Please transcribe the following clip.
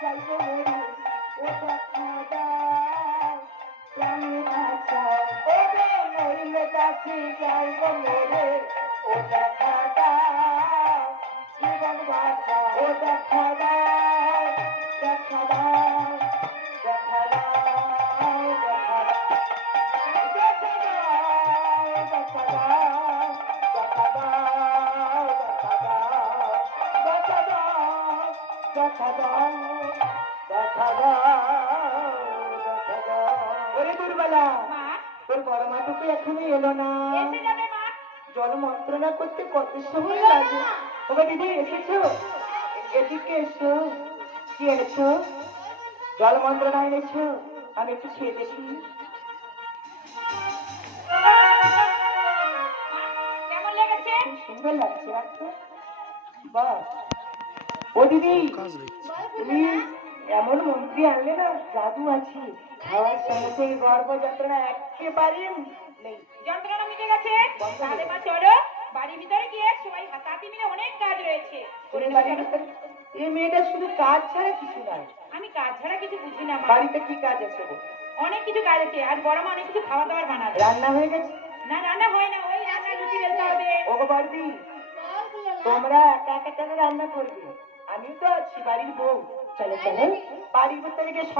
যাইবো মরে ও দেখা দাও প্রাণে বাঁচাও ওরে মরিলে কাছে যাইবো মরে ও দেখা দাও জীবন বাঁচাও ও দেখা দাও দেখা দাও দেখা দাও দেখা দাও দেখা দাও দেখা দাও দেখা দাও দেখা দাও দেখা দাও দেখা দাও ওরে দুর্বলা মা তোর বড় মাটুকু এখনো এলো না এসে যাবে মা। জল মন্ত্রণা করতে কত সময় লাগে ওগো দিদি এসেছো এদিকে এসো কি এনেছো জল মন্ত্রণা এনেছো আমি একটু খেয়ে দেখি কেমন লেগেছে? খুব সুন্দর লাগছে রাখতে বাহ ও দিদি তুমি এমন মন্ত্রী আনলে না জাদু আছে খাওয়ার সঙ্গে সঙ্গে গর্ভ যন্ত্রণা একেবারে নেই যন্ত্রণা মিটে গেছে? তাহলে মা চলো বাড়ির ভিতরে গিয়ে সবাই হাতাহাতি মিলে অনেক কাজ রয়েছে করে নেবো, বাড়ির চলো। ভিতরে এই মেয়েটা শুধু কাজ ছাড়া কিছু নাই আমি কাজ ছাড়া কিছু বুঝি না মা। বাড়িতে কি কাজ আছে গো? অনেক কিছু কাজ আছে, আজ বড় মা অনেক কিছু খাওয়া দাওয়ার বানাবে। রান্না হয়ে গেছে না রান্না হয় না, ওই রান্না রুটি বেলতে হবে। ওগো বাড়ি তোমরা একা একা কেন রান্না করবে আমিও তো আছি বাড়ির বউ চলে চলে বাড়ির ভিতরে গিয়ে